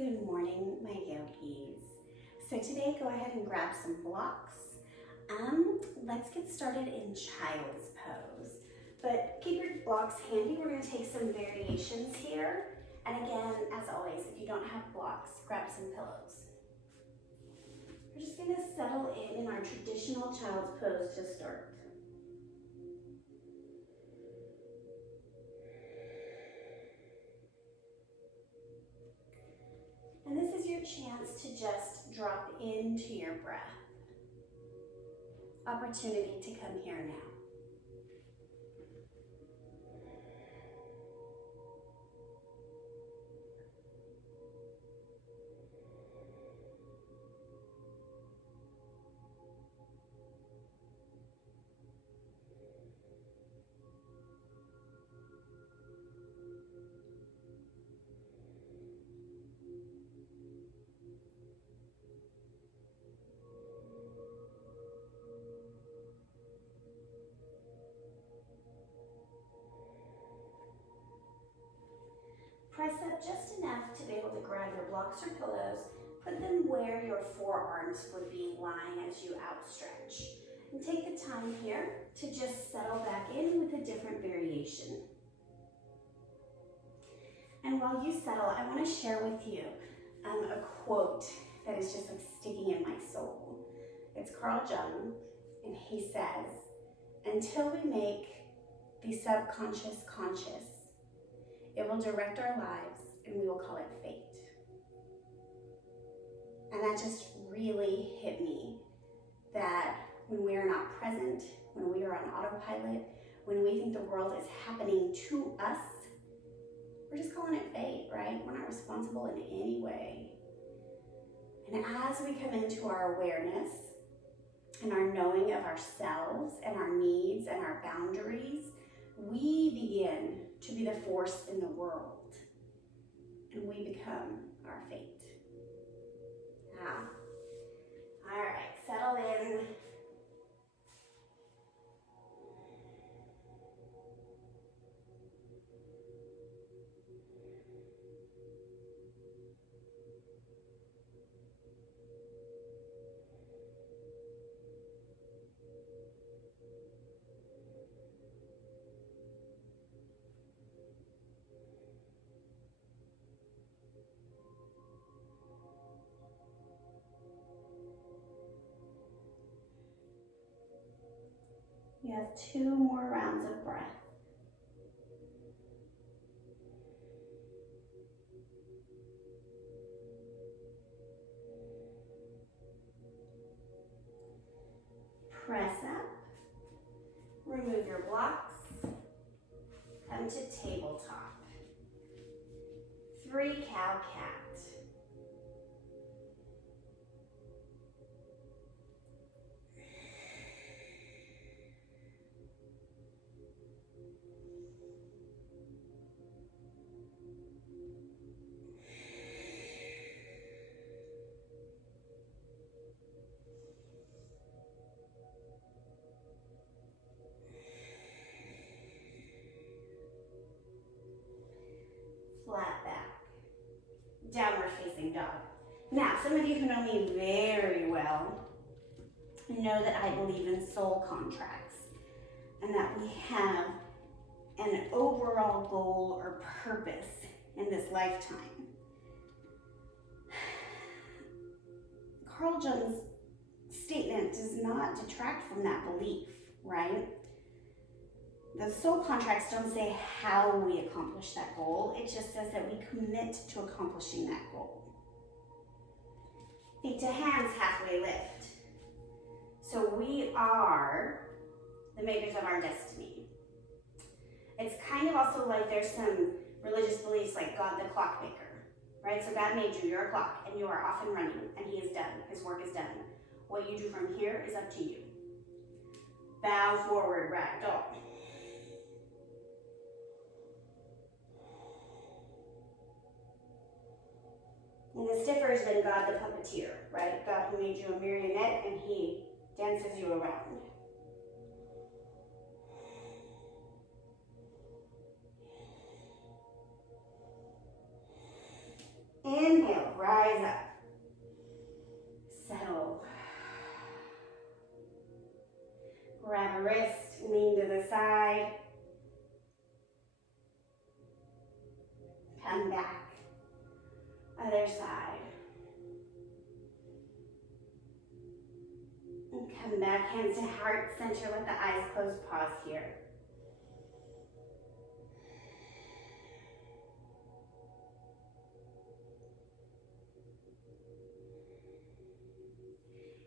Good morning, my yogis. So today, go ahead and grab some blocks. Let's get started in child's pose. But keep your blocks handy. We're going to take some variations here. And again, as always, if you don't have blocks, grab some pillows. We're just going to settle in our traditional child's pose to start. And this is your chance to just drop into your breath. Opportunity to come here now. Press up just enough to be able to grab your blocks or pillows, put them where your forearms would be lying as you outstretch. And take the time here to just settle back in with a different variation. And while you settle, I want to share with you a quote that is just like sticking in my soul. It's Carl Jung, and he says, "Until we make the subconscious conscious, it will direct our lives, and we will call it fate." And that just really hit me, that when we are not present, when we are on autopilot, when we think the world is happening to us, we're just calling it fate, right? We're not responsible in any way. And as we come into our awareness and our knowing of ourselves and our needs and our boundaries, we begin to be the force in the world, and we become our fate. All right, settle in. You have 2 more rounds of breath. Press up, remove your blocks, come to tabletop. 3 cow-cat. Flat back, downward facing dog. Now, some of you who know me very well know that I believe in soul contracts and that we have an overall goal or purpose in this lifetime. Carl Jung's statement does not detract from that belief, right? The soul contracts don't say how we accomplish that goal. It just says that we commit to accomplishing that goal. Feet to hands, halfway lift. So we are the makers of our destiny. It's kind of also like there's some religious beliefs like God the clockmaker, right? So God made you, you're a clock, and you are off and running, and he is done, his work is done. What you do from here is up to you. Bow forward, ragdoll. And this differs than God the puppeteer, right? God who made you a marionette and he dances you around. Inhale, rise up. Settle. Grab a wrist, lean to the side. Come back. Other side. And come back, hands to heart center, let the eyes close, pause here.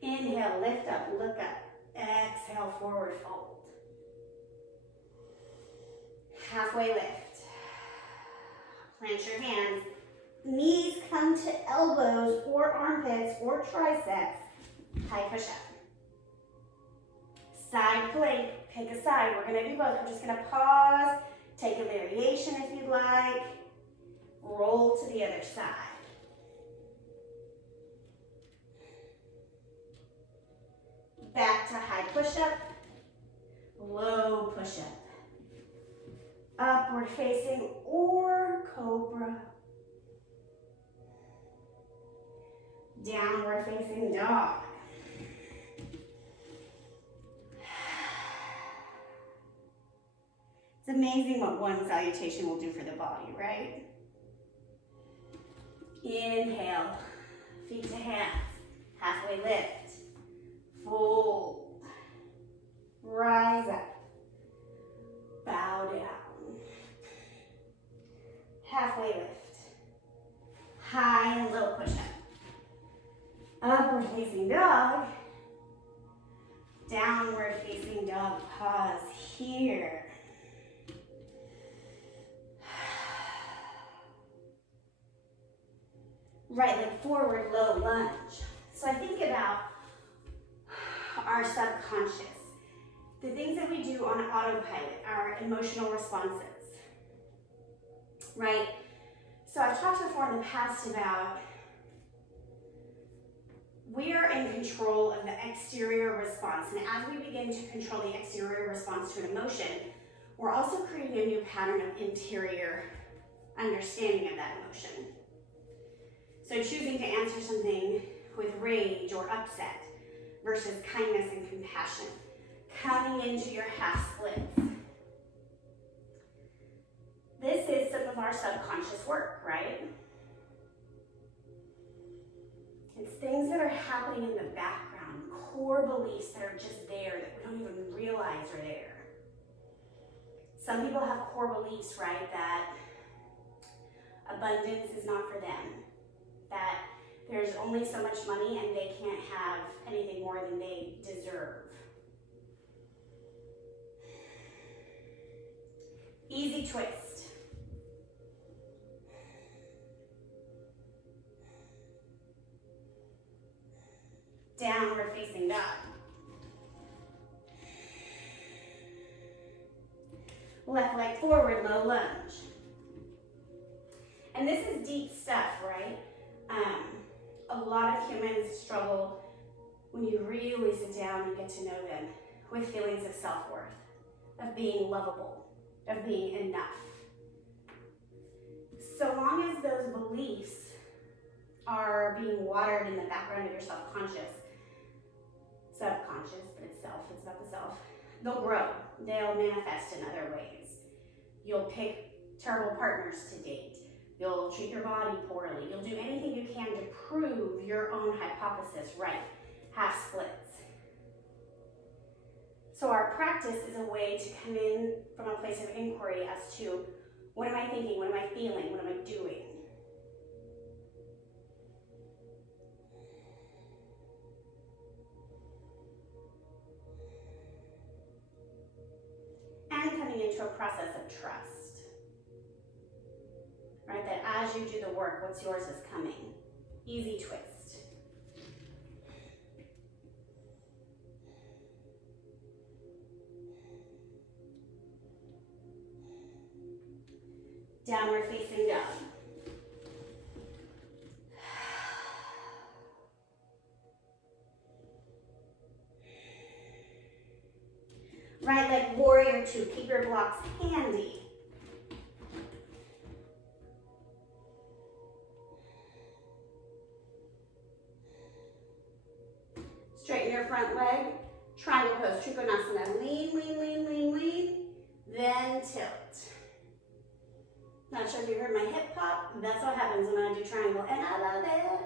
Inhale, lift up, look up. Exhale, forward fold. Halfway lift. Plant your hands. Knees come to elbows or armpits or triceps. High push up. Side plank, pick a side. We're gonna do both. We're just gonna pause, take a variation if you'd like. Roll to the other side. Back to high push-up, low push-up. Upward facing or cobra. Downward facing dog. It's amazing what one salutation will do for the body, right? Inhale, feet to hands, halfway lift, fold, rise up, bow down, halfway lift, high and low push up, upward facing dog, downward facing dog, pause here. Right leg forward, low lunge. So I think about our subconscious, the things that we do on autopilot, our emotional responses, right? So I've talked before in the past about we are in control of the exterior response, and as we begin to control the exterior response to an emotion, we're also creating a new pattern of interior understanding of that emotion. So choosing to answer something with rage or upset versus kindness and compassion. Coming into your half splits. This is some of our subconscious work, right? It's things that are happening in the background, core beliefs that are just there that we don't even realize are there. Some people have core beliefs, right, that abundance is not for them. That there's only so much money and they can't have anything more than they deserve. Easy twist. Downward facing dog. Left leg forward, low lunge. And this is deep stuff, right? A lot of humans struggle when you really sit down and get to know them with feelings of self-worth, of being lovable, of being enough. So long as those beliefs are being watered in the background of your subconscious, but it's self, it's about the self, they'll grow, they'll manifest in other ways. You'll pick terrible partners to date. You'll treat your body poorly. You'll do anything you can to prove your own hypothesis right. Half splits. So our practice is a way to come in from a place of inquiry as to what am I thinking, what am I feeling, what am I doing? And coming into a process of trust. Right, that as you do the work, what's yours is coming. Easy twist. Downward facing dog. Right leg warrior two. Keep your blocks handy. your front leg. Triangle pose, Trikonasana. Lean, lean, lean, lean, lean. Then tilt. Not sure if you heard my hip pop. That's what happens when I do triangle, and I love it.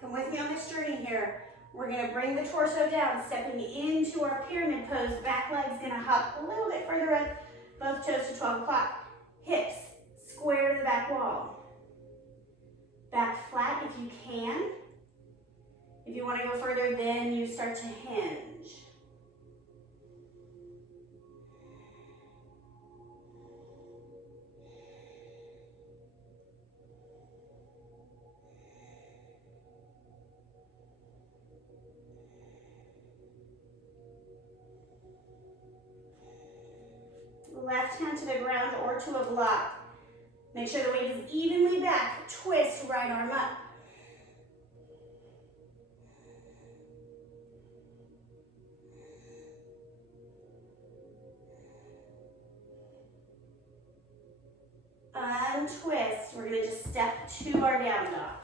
Come with me on this journey here. We're gonna bring the torso down, stepping into our pyramid pose. Back leg's gonna hop a little bit further up, both toes to 12 o'clock. Hips square to the back wall. Back flat if you can. If you wanna go further, then you start to hinge. Left hand to the ground or to a block. Make sure the weight is evenly back. Twist right arm up. Untwist. We're going to just step to our down dog.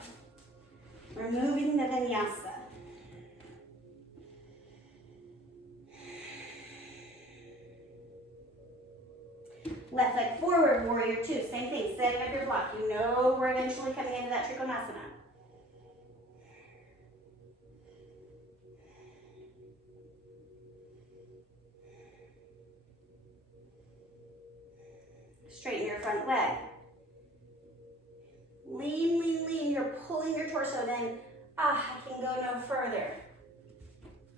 Removing the vinyasa. Left leg forward, warrior two. Same thing, setting up your block. You know we're eventually coming into that Trikonasana. Straighten your front leg. Lean, lean, lean. You're pulling your torso, then, I can go no further.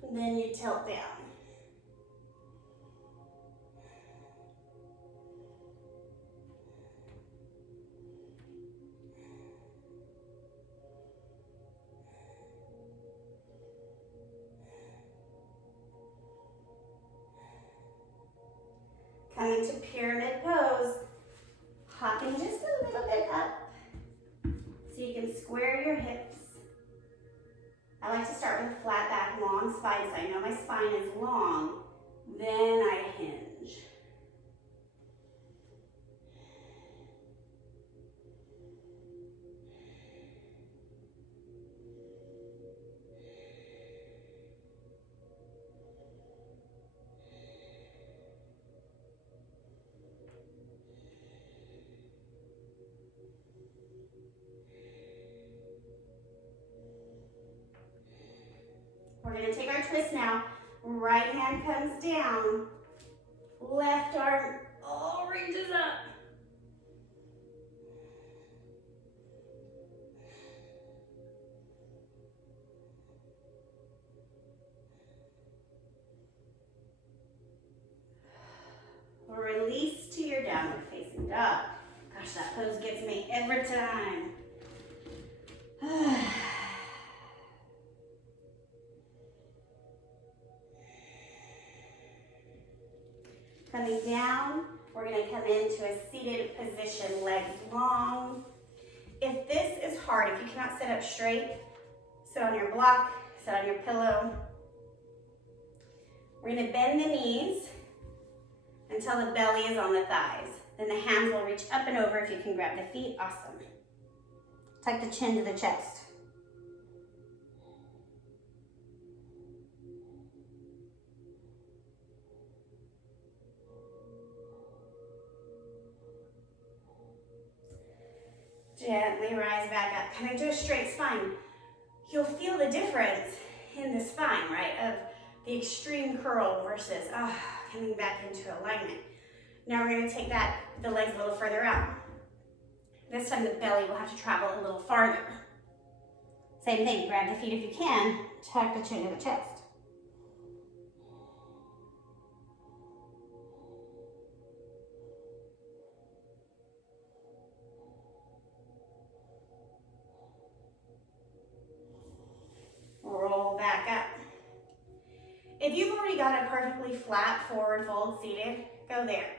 And then you tilt down. Coming to pyramid pose, hopping just a little bit up so you can square your hips. I like to start with a flat back, long spine, so I know my spine is long. Then I hinge. We're going to take our twist now. Right hand comes down. Left arm all reaches up. Release to your downward facing dog. Gosh, that pose gets me every time. Coming down, we're going to come into a seated position, legs long. If this is hard, if you cannot sit up straight, sit on your block, sit on your pillow. We're going to bend the knees until the belly is on the thighs. Then the hands will reach up and over if you can grab the feet. Awesome. Tuck the chin to the chest. Gently rise back up, coming to a straight spine. You'll feel the difference in the spine, right? Of the extreme curl versus coming back into alignment. Now we're going to take the legs a little further out. This time the belly will have to travel a little farther. Same thing, grab the feet if you can, tuck the chin to the chest. Roll back up. If you've already got a perfectly flat forward fold seated, go there.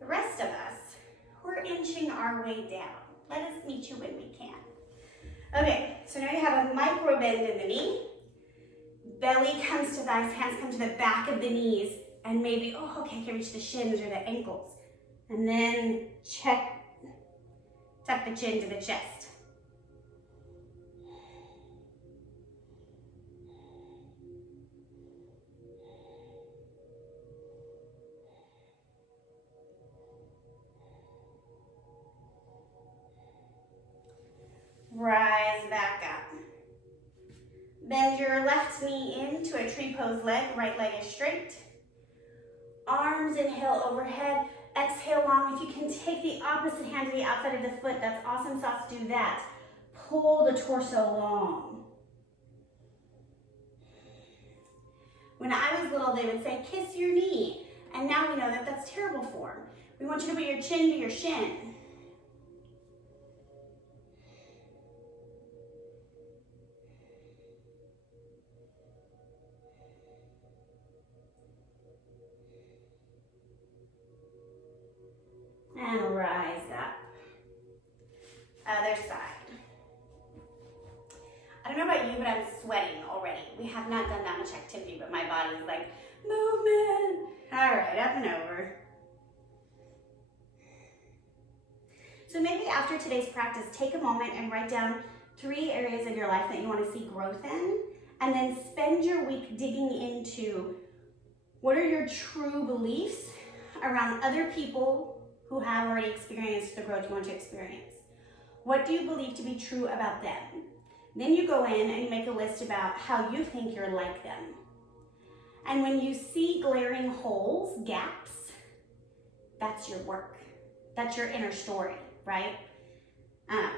The rest of us, we're inching our way down. Let us meet you when we can. Okay, so now you have a micro bend in the knee. Belly comes to thighs, hands come to the back of the knees, And maybe, oh, okay, I can reach the shins or the ankles. And then tuck the chin to the chest. Rise back up. Bend your left knee into a tree pose leg, right leg is straight. Arms inhale overhead, exhale long. If you can take the opposite hand to the outside of the foot, that's awesome sauce, do that. Pull the torso long. When I was little, they would say, kiss your knee. And now we know that that's terrible form. We want you to put your chin to your shin. And rise up. Other side. I don't know about you, but I'm sweating already. We have not done that much activity, but my body is like, movement. All right, up and over. So maybe after today's practice, take a moment and write down 3 areas of your life that you want to see growth in, and then spend your week digging into what are your true beliefs around other people who have already experienced the growth you want to experience. What do you believe to be true about them? Then you go in and you make a list about how you think you're like them. And when you see glaring holes, gaps, that's your work. That's your inner story, right? I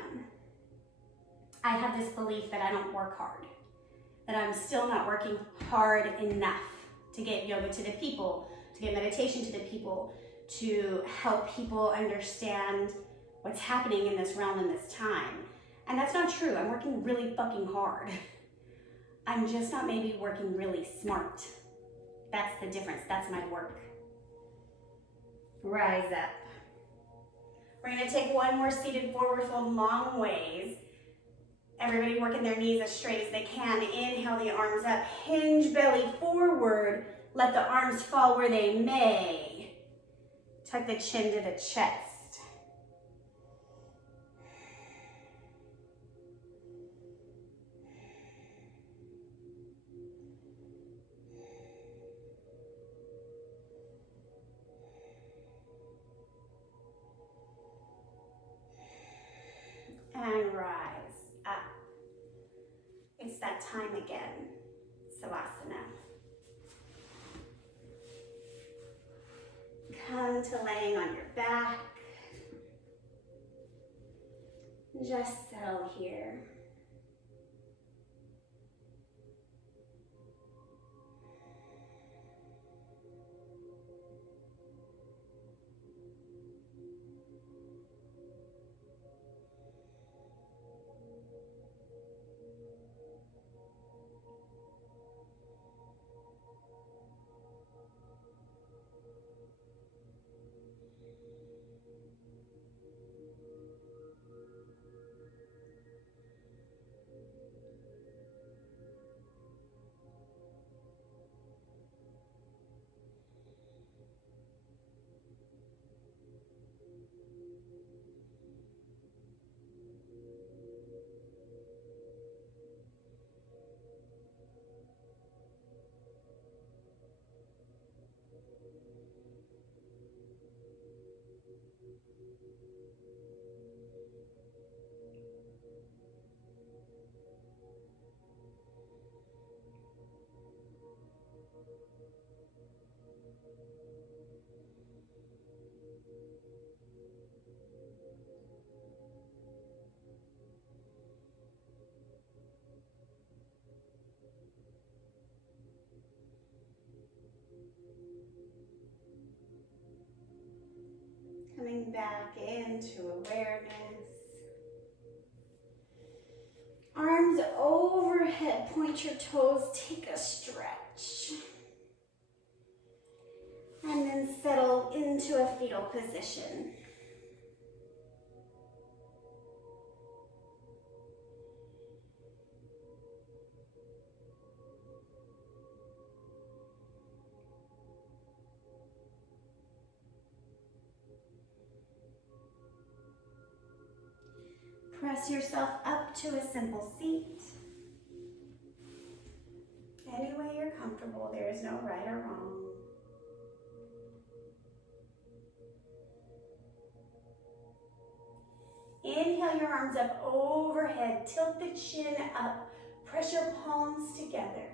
have this belief that I don't work hard, that I'm still not working hard enough to get yoga to the people, to get meditation to the people, to help people understand what's happening in this realm in this time. And that's not true. I'm working really fucking hard. I'm just not maybe working really smart. That's the difference. That's my work. Rise up. We're gonna take one more seated forward fold long ways. Everybody working their knees as straight as they can. Inhale the arms up, hinge belly forward. Let the arms fall where they may. Tuck the chin to the chest. And rise up. It's that time again, Savasana. Come to laying on your back. Just settle here. Coming back into awareness. Arms overhead, point your toes, take a stretch. And then settle into a fetal position. Press yourself up to a simple seat. Any way you're comfortable, there is no right or wrong. Inhale your arms up overhead, tilt the chin up, press your palms together.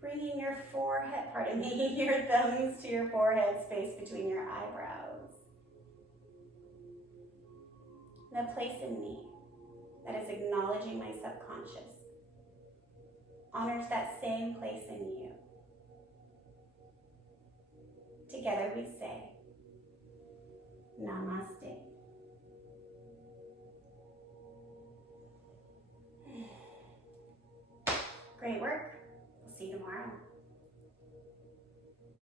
Bringing your forehead, pardon me, your thumbs to your forehead, space between your eyebrows. The place in me that is acknowledging my subconscious honors that same place in you. Together we say, Namaste. Great work. We'll see you tomorrow.